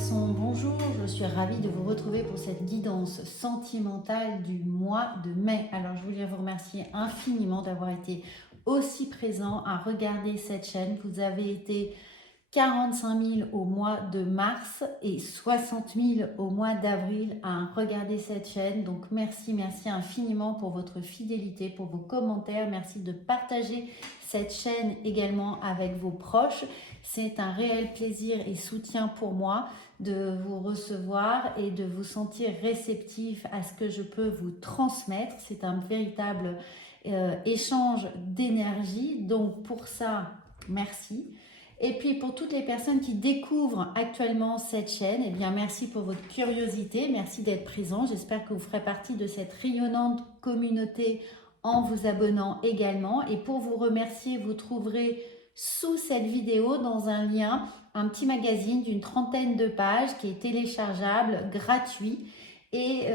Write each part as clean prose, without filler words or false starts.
Poissons, bonjour, je suis ravie de vous retrouver pour cette guidance sentimentale du mois de mai. Alors je voulais vous remercier infiniment d'avoir été aussi présent à regarder cette chaîne. Vous avez été 45 000 au mois de mars et 60 000 au mois d'avril à regarder cette chaîne. Donc merci infiniment pour votre fidélité, pour vos commentaires. Merci de partager cette chaîne également avec vos proches. C'est un réel plaisir et soutien pour moi de vous recevoir et de vous sentir réceptif à ce que je peux vous transmettre. C'est un véritable échange d'énergie. Donc pour ça, merci. Et puis pour toutes les personnes qui découvrent actuellement cette chaîne, eh bien merci pour votre curiosité, merci d'être présent. J'espère que vous ferez partie de cette rayonnante communauté en vous abonnant également. Et pour vous remercier, vous trouverez sous cette vidéo dans un lien un petit magazine d'une 30aine de pages qui est téléchargeable, gratuit et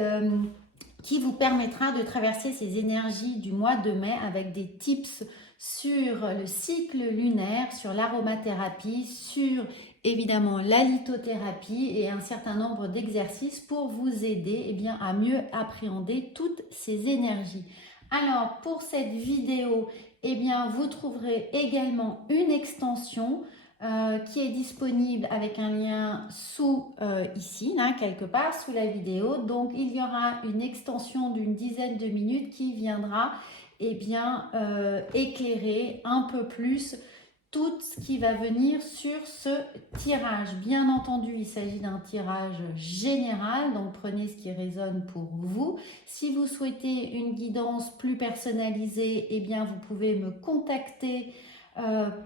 qui vous permettra de traverser ces énergies du mois de mai avec des tips sur le cycle lunaire, sur l'aromathérapie, sur évidemment la lithothérapie et un certain nombre d'exercices pour vous aider à mieux appréhender toutes ces énergies. Alors pour cette vidéo, vous trouverez également une extension qui est disponible avec un lien sous ici, là, quelque part sous la vidéo. Donc il y aura une extension d'une dizaine de minutes qui viendra éclairer un peu plus tout ce qui va venir sur ce tirage. Bien entendu, il s'agit d'un tirage général, donc prenez ce qui résonne pour vous. Si vous souhaitez une guidance plus personnalisée, vous pouvez me contacter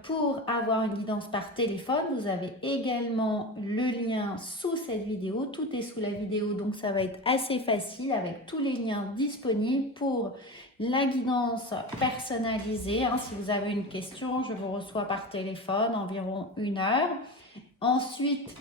pour avoir une guidance par téléphone. Vous avez également le lien sous cette vidéo. Tout est sous la vidéo, donc ça va être assez facile avec tous les liens disponibles pour la guidance personnalisée. Si vous avez une question, je vous reçois par téléphone environ 1 heure. Ensuite,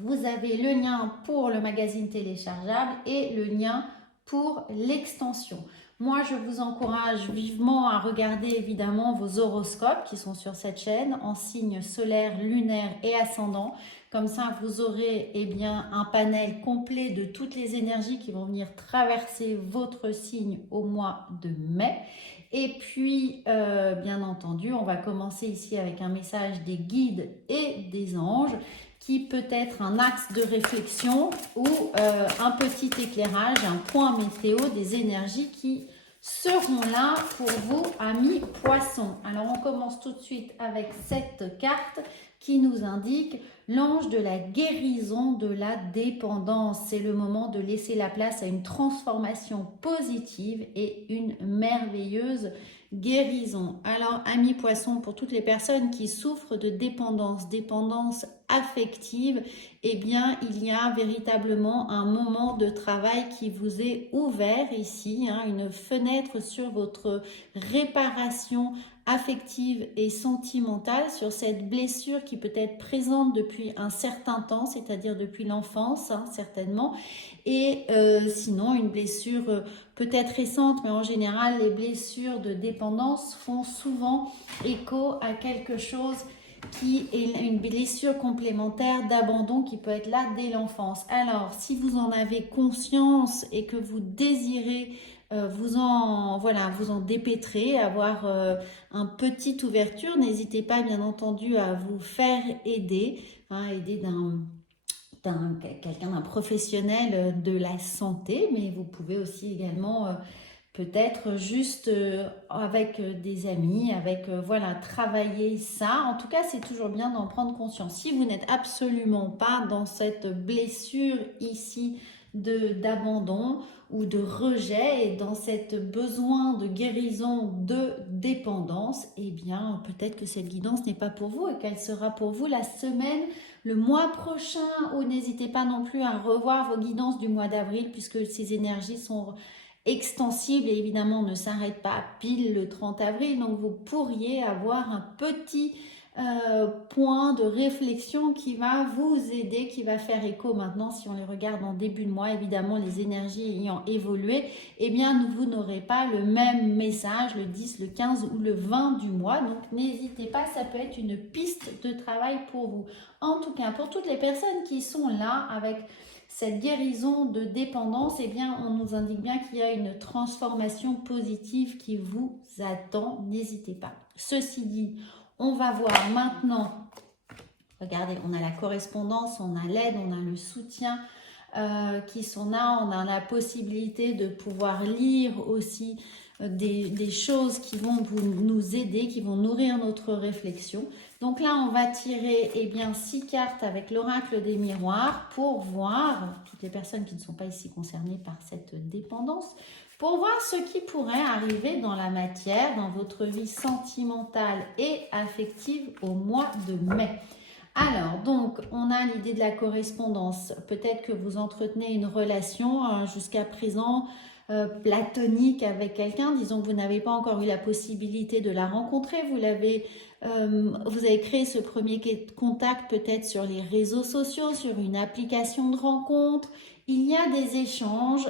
vous avez le lien pour le magazine téléchargeable et le lien pour l'extension. Moi, je vous encourage vivement à regarder évidemment vos horoscopes qui sont sur cette chaîne en signes solaire, lunaire et ascendant. Comme ça, vous aurez un panel complet de toutes les énergies qui vont venir traverser votre signe au mois de mai. Et puis, bien entendu, on va commencer ici avec un message des guides et des anges qui peut être un axe de réflexion ou un petit éclairage, un point météo des énergies qui seront là pour vous, amis poissons. Alors, on commence tout de suite avec cette carte qui nous indique l'ange de la guérison de la dépendance. C'est le moment de laisser la place à une transformation positive et une merveilleuse guérison. Alors, amis poissons, pour toutes les personnes qui souffrent de dépendance affective, il y a véritablement un moment de travail qui vous est ouvert ici, une fenêtre sur votre réparation affective et sentimentale, sur cette blessure qui peut être présente depuis un certain temps, c'est-à-dire depuis l'enfance, certainement, et sinon une blessure peut-être récente, mais en général les blessures de dépendance font souvent écho à quelque chose qui est une blessure complémentaire d'abandon qui peut être là dès l'enfance. Alors, si vous en avez conscience et que vous désirez vous en dépêtrer, avoir une petite ouverture, n'hésitez pas bien entendu à vous faire aider, aider d'un professionnel de la santé, mais vous pouvez aussi également peut-être juste avec des amis, travailler ça. En tout cas, c'est toujours bien d'en prendre conscience. Si vous n'êtes absolument pas dans cette blessure ici d'abandon ou de rejet et dans cette besoin de guérison de dépendance, peut-être que cette guidance n'est pas pour vous et qu'elle sera pour vous la semaine, le mois prochain, ou n'hésitez pas non plus à revoir vos guidances du mois d'avril puisque ces énergies sont extensible et évidemment ne s'arrête pas pile le 30 avril, donc vous pourriez avoir un petit point de réflexion qui va vous aider, qui va faire écho maintenant. Si on les regarde en début de mois, évidemment les énergies ayant évolué, eh bien vous n'aurez pas le même message le 10, le 15 ou le 20 du mois. Donc n'hésitez pas, ça peut être une piste de travail pour vous. En tout cas, pour toutes les personnes qui sont là avec cette guérison de dépendance, eh bien, on nous indique bien qu'il y a une transformation positive qui vous attend. N'hésitez pas. Ceci dit, on va voir maintenant, regardez, on a la correspondance, on a l'aide, on a le soutien qui sont là, on a la possibilité de pouvoir lire aussi des choses qui vont nous aider, qui vont nourrir notre réflexion. Donc là, on va tirer eh bien, 6 cartes avec l'oracle des miroirs pour voir, toutes les personnes qui ne sont pas ici concernées par cette dépendance, pour voir ce qui pourrait arriver dans la matière, dans votre vie sentimentale et affective au mois de mai. Alors, donc, on a l'idée de la correspondance. Peut-être que vous entretenez une relation jusqu'à présent platonique avec quelqu'un. Disons que vous n'avez pas encore eu la possibilité de la rencontrer. Vous avez créé ce premier contact peut-être sur les réseaux sociaux, sur une application de rencontre. Il y a des échanges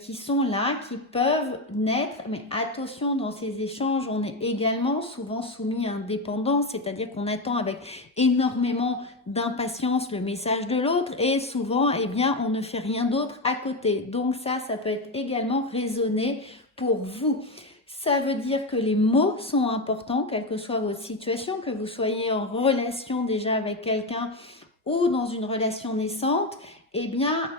qui sont là, qui peuvent naître, mais attention, dans ces échanges, on est également souvent soumis à une dépendance, c'est-à-dire qu'on attend avec énormément d'impatience le message de l'autre et souvent, eh bien, on ne fait rien d'autre à côté. Donc ça peut être également raisonné pour vous. Ça veut dire que les mots sont importants, quelle que soit votre situation, que vous soyez en relation déjà avec quelqu'un ou dans une relation naissante, eh bien,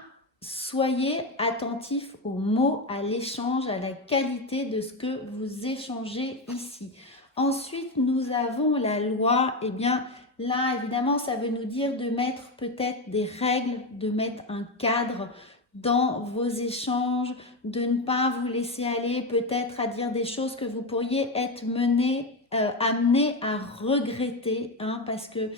soyez attentifs aux mots, à l'échange, à la qualité de ce que vous échangez ici. Ensuite, nous avons la loi. Eh bien, là, évidemment, ça veut nous dire de mettre peut-être des règles, de mettre un cadre dans vos échanges, de ne pas vous laisser aller peut-être à dire des choses que vous pourriez être amené à regretter, parce que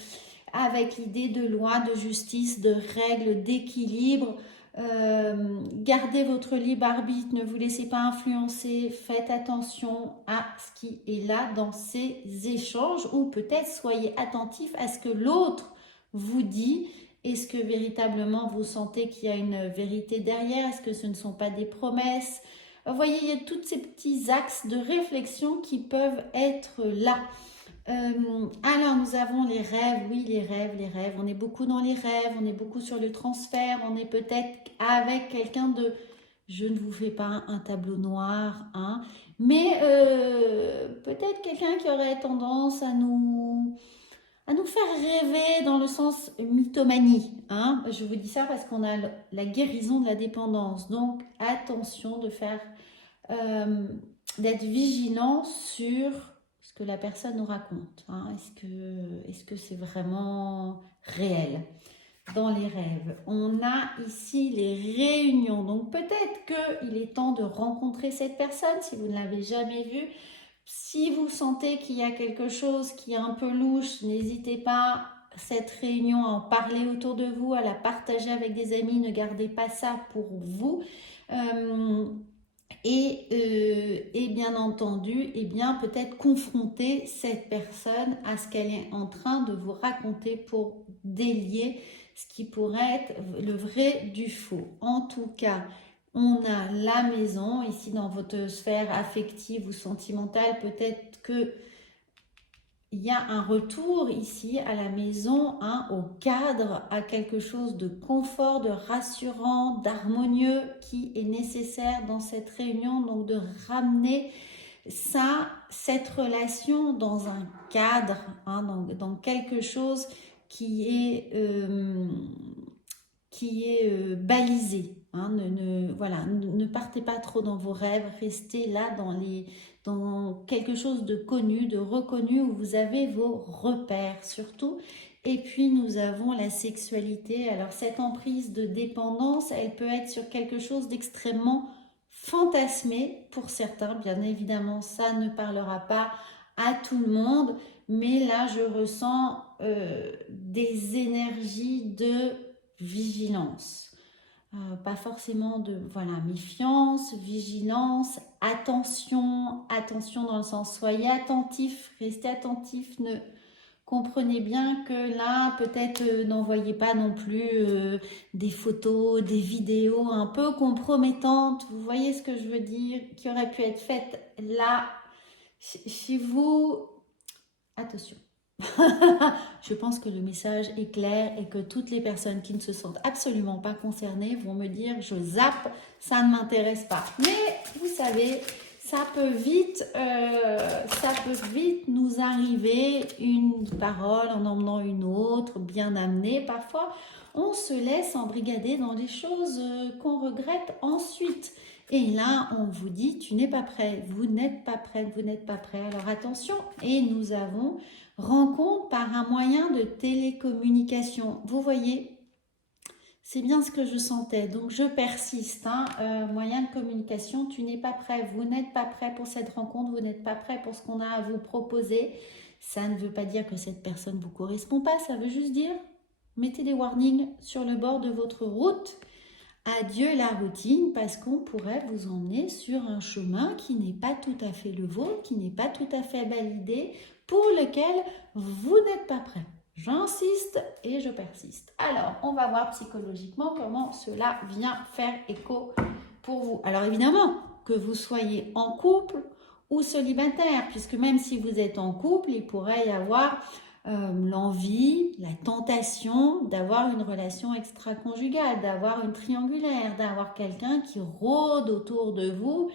avec l'idée de loi, de justice, de règles, d'équilibre, gardez votre libre arbitre, ne vous laissez pas influencer, faites attention à ce qui est là dans ces échanges ou peut-être soyez attentif à ce que l'autre vous dit. Est-ce que véritablement vous sentez qu'il y a une vérité derrière? Est-ce que ce ne sont pas des promesses? Vous voyez, il y a tous ces petits axes de réflexion qui peuvent être là. Alors, nous avons les rêves, oui, les rêves. On est beaucoup dans les rêves, on est beaucoup sur le transfert, on est peut-être avec quelqu'un de... Je ne vous fais pas un tableau noir, mais peut-être quelqu'un qui aurait tendance à nous faire rêver dans le sens mythomanie. Je vous dis ça parce qu'on a la guérison de la dépendance. Donc, attention de faire... d'être vigilant sur ce que la personne nous raconte. Est-ce que c'est vraiment réel dans les rêves? On a ici les réunions. Donc peut-être qu'il est temps de rencontrer cette personne si vous ne l'avez jamais vue. Si vous sentez qu'il y a quelque chose qui est un peu louche, n'hésitez pas, cette réunion, à en parler autour de vous, à la partager avec des amis. Ne gardez pas ça pour vous. Et bien entendu, peut-être confronter cette personne à ce qu'elle est en train de vous raconter pour délier ce qui pourrait être le vrai du faux. En tout cas, on a la maison, ici dans votre sphère affective ou sentimentale, peut-être que il y a un retour ici à la maison, au cadre, à quelque chose de confort, de rassurant, d'harmonieux qui est nécessaire dans cette réunion. Donc de ramener cette relation dans un cadre, dans quelque chose qui est balisé. Ne partez pas trop dans vos rêves, restez là dans quelque chose de connu, de reconnu, où vous avez vos repères surtout. Et puis nous avons la sexualité. Alors cette emprise de dépendance, elle peut être sur quelque chose d'extrêmement fantasmé pour certains. Bien évidemment, ça ne parlera pas à tout le monde, mais là je ressens des énergies de vigilance. Pas forcément de méfiance, vigilance, attention dans le sens soyez attentif, restez attentif, comprenez bien que là, peut-être n'envoyez pas non plus des photos, des vidéos un peu compromettantes. Vous voyez ce que je veux dire, qui auraient pu être faites là, chez vous. Attention. Je pense que le message est clair et que toutes les personnes qui ne se sentent absolument pas concernées vont me dire je zappe, ça ne m'intéresse pas. Mais vous savez, ça peut vite nous arriver, une parole en emmenant une autre, bien amenée. Parfois, on se laisse embrigader dans des choses qu'on regrette ensuite. Et là, on vous dit, tu n'es pas prêt, vous n'êtes pas prête, vous n'êtes pas prêt. Alors attention, et nous avons rencontre par un moyen de télécommunication. Vous voyez, c'est bien ce que je sentais, donc je persiste. Moyen de communication, tu n'es pas prêt, vous n'êtes pas prêt pour cette rencontre, vous n'êtes pas prêt pour ce qu'on a à vous proposer. Ça ne veut pas dire que cette personne ne vous correspond pas, ça veut juste dire, mettez des warnings sur le bord de votre route. Adieu la routine, parce qu'on pourrait vous emmener sur un chemin qui n'est pas tout à fait le vôtre, qui n'est pas tout à fait validé, pour lequel vous n'êtes pas prêt. J'insiste et je persiste. Alors, on va voir psychologiquement comment cela vient faire écho pour vous. Alors évidemment, que vous soyez en couple ou célibataire, puisque même si vous êtes en couple, il pourrait y avoir l'envie, la tentation d'avoir une relation extra-conjugale, d'avoir une triangulaire, d'avoir quelqu'un qui rôde autour de vous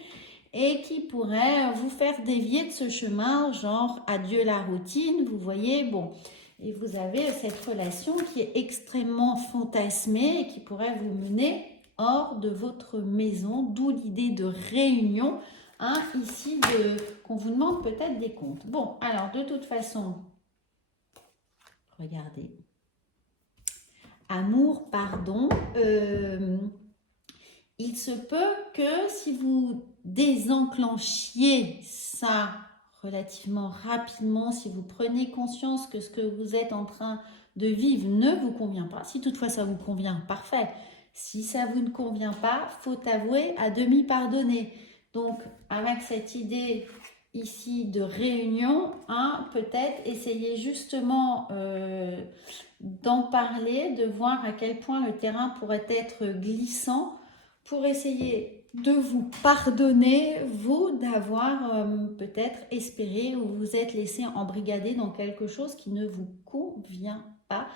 et qui pourrait vous faire dévier de ce chemin, genre adieu la routine, vous voyez, bon. Et vous avez cette relation qui est extrêmement fantasmée et qui pourrait vous mener hors de votre maison, d'où l'idée de réunion, ici, qu'on vous demande peut-être des comptes. Bon, alors de toute façon, regardez. Amour, pardon. Il se peut que si vous désenclenchiez ça relativement rapidement, si vous prenez conscience que ce que vous êtes en train de vivre ne vous convient pas, si toutefois ça vous convient, parfait. Si ça vous ne convient pas, faut avouer à demi pardonner. Donc, avec cette idée ici de réunion, peut-être essayer justement d'en parler, de voir à quel point le terrain pourrait être glissant pour essayer de vous pardonner, vous, d'avoir peut-être espéré ou vous êtes laissé embrigader dans quelque chose qui ne vous convient pas.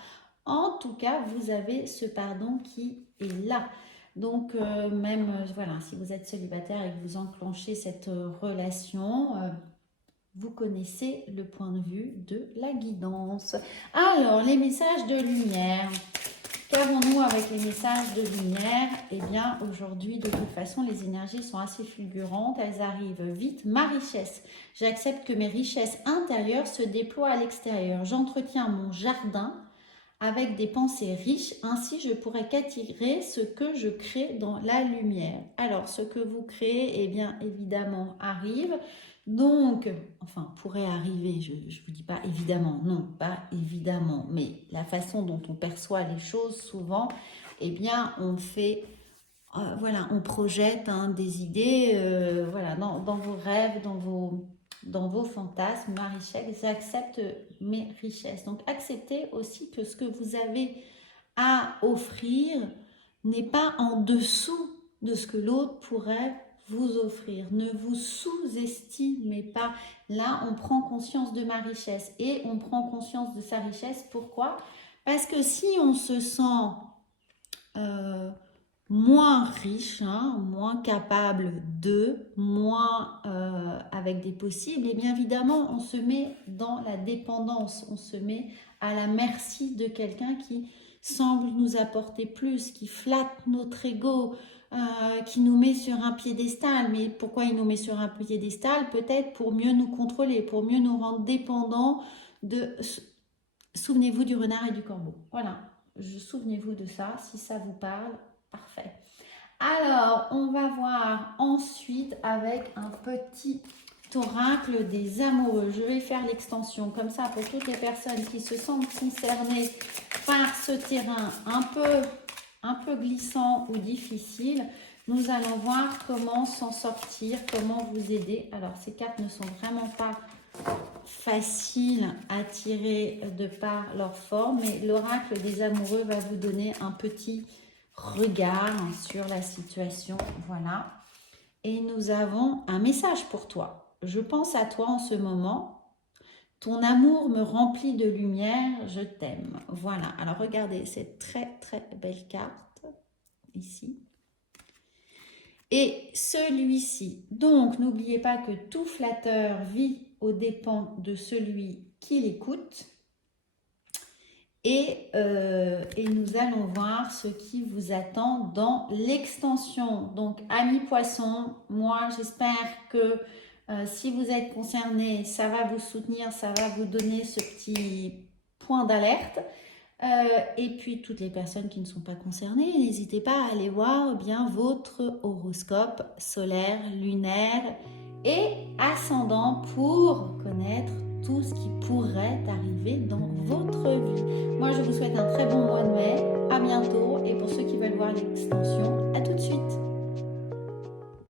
En tout cas, vous avez ce pardon qui est là. Donc, voilà, si vous êtes célibataire et que vous enclenchez cette relation, vous connaissez le point de vue de la guidance. Alors, les messages de lumière. Qu'avons-nous avec les messages de lumière? Eh bien, aujourd'hui, de toute façon, les énergies sont assez fulgurantes. Elles arrivent vite. Ma richesse. J'accepte que mes richesses intérieures se déploient à l'extérieur. J'entretiens mon jardin avec des pensées riches. Ainsi, je pourrais qu'attirer ce que je crée dans la lumière. Alors, ce que vous créez, eh bien, évidemment, arrive. Donc, enfin, pourrait arriver, je ne vous dis pas évidemment, non, pas évidemment, mais la façon dont on perçoit les choses souvent, eh bien, on fait, voilà, on projette des idées, voilà, dans vos rêves, dans vos fantasmes. Ma richesse, j'accepte mes richesses. Donc, acceptez aussi que ce que vous avez à offrir n'est pas en dessous de ce que l'autre pourrait vous offrir. Ne vous sous-estimez pas. Là, on prend conscience de ma richesse et on prend conscience de sa richesse. Pourquoi? Parce que si on se sent moins riche, moins capable de, moins avec des possibles, et bien évidemment, on se met dans la dépendance. On se met à la merci de quelqu'un qui semble nous apporter plus, qui flatte notre ego, qui nous met sur un piédestal. Mais pourquoi il nous met sur un piédestal? Peut-être pour mieux nous contrôler, pour mieux nous rendre dépendants de... Souvenez-vous du renard et du corbeau. Voilà, souvenez-vous de ça, si ça vous parle, parfait. Alors, on va voir ensuite avec un petit oracle des amoureux. Je vais faire l'extension comme ça pour toutes les personnes qui se sentent concernées par ce terrain un peu glissant ou difficile. Nous allons voir comment s'en sortir, comment vous aider. Alors, ces cartes ne sont vraiment pas faciles à tirer de par leur forme, mais l'oracle des amoureux va vous donner un petit regard sur la situation. Voilà. Et nous avons un message pour toi. Je pense à toi en ce moment. Ton amour me remplit de lumière, je t'aime. Voilà. Alors regardez, cette très très belle carte ici. Et celui-ci. Donc n'oubliez pas que tout flatteur vit aux dépens de celui qui l'écoute. Et nous allons voir ce qui vous attend dans l'extension. Donc, amis poissons, moi j'espère que si vous êtes concernés, ça va vous soutenir, ça va vous donner ce petit point d'alerte. Et puis, toutes les personnes qui ne sont pas concernées, n'hésitez pas à aller voir bien votre horoscope solaire, lunaire et ascendant pour connaître tout ce qui pourrait arriver dans votre vie. Moi, je vous souhaite un très bon mois de mai. À bientôt. Et pour ceux qui veulent voir l'extension, à tout de suite.